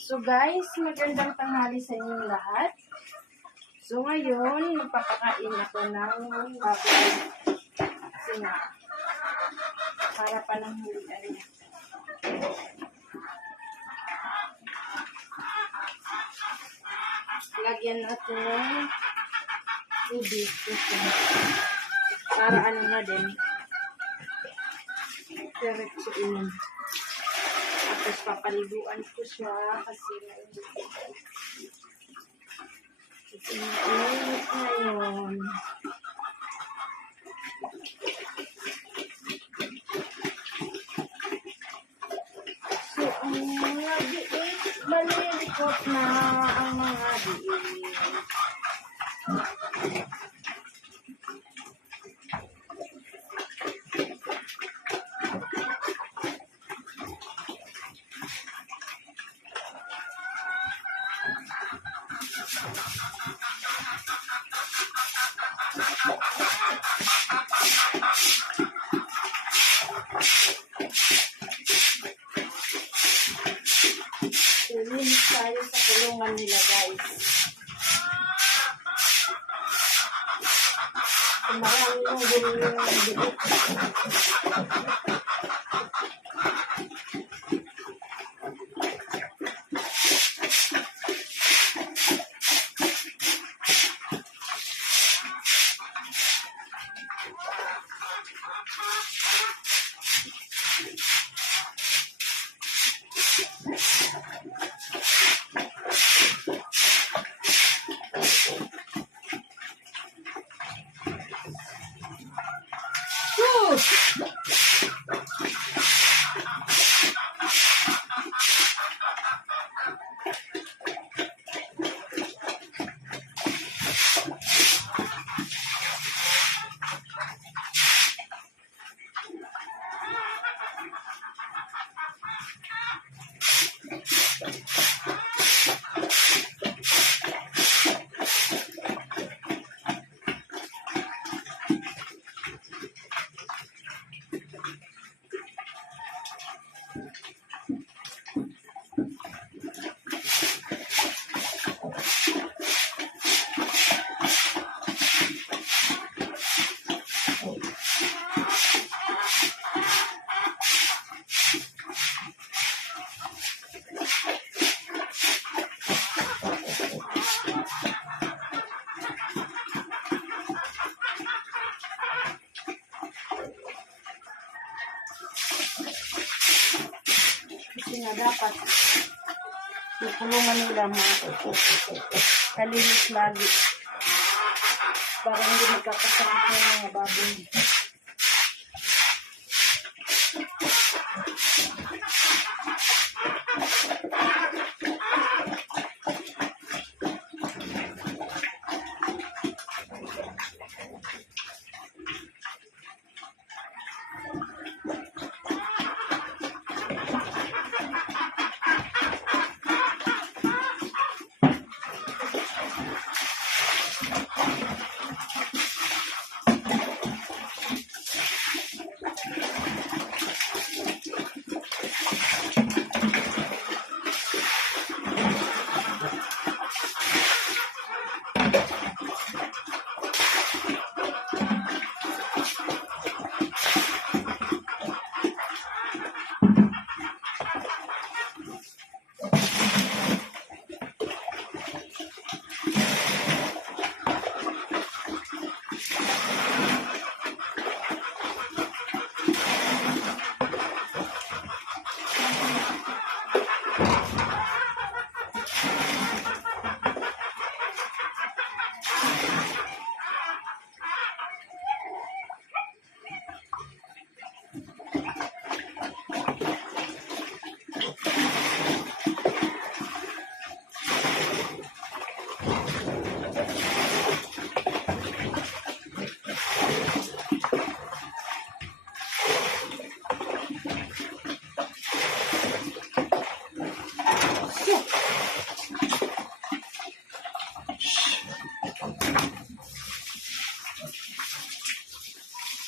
So guys, magandang tanghali sa inyong lahat. So ngayon, magpapakain ako ng baboy. Kasi nga, para pa ng hulian niya. Lagyan natin ng tubig. Para ano na din. Diretso inom. Tapos papaliguan ko siya kasi mainit ngayon. So, ang mga diit, malilikot na ang mga diit. Linis tayo sa kulungan nila, guys. Maraming yung gulo ng diit. Kasi nga dapat yung kulungan nila kalinis lagi para hindi magkakasakit ng mga baboy.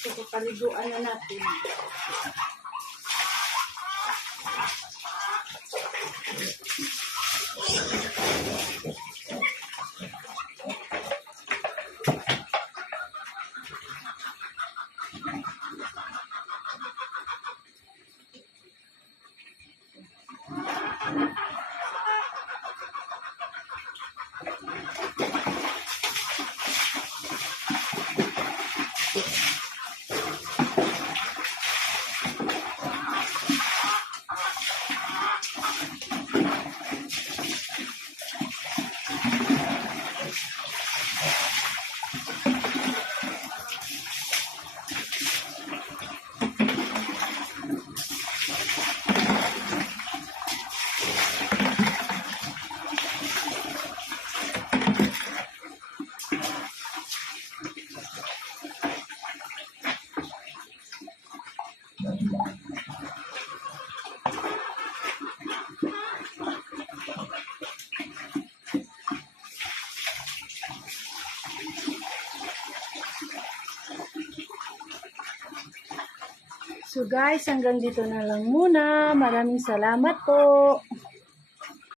So, paliguan na natin. So guys, hanggang dito na lang muna. Maraming salamat po.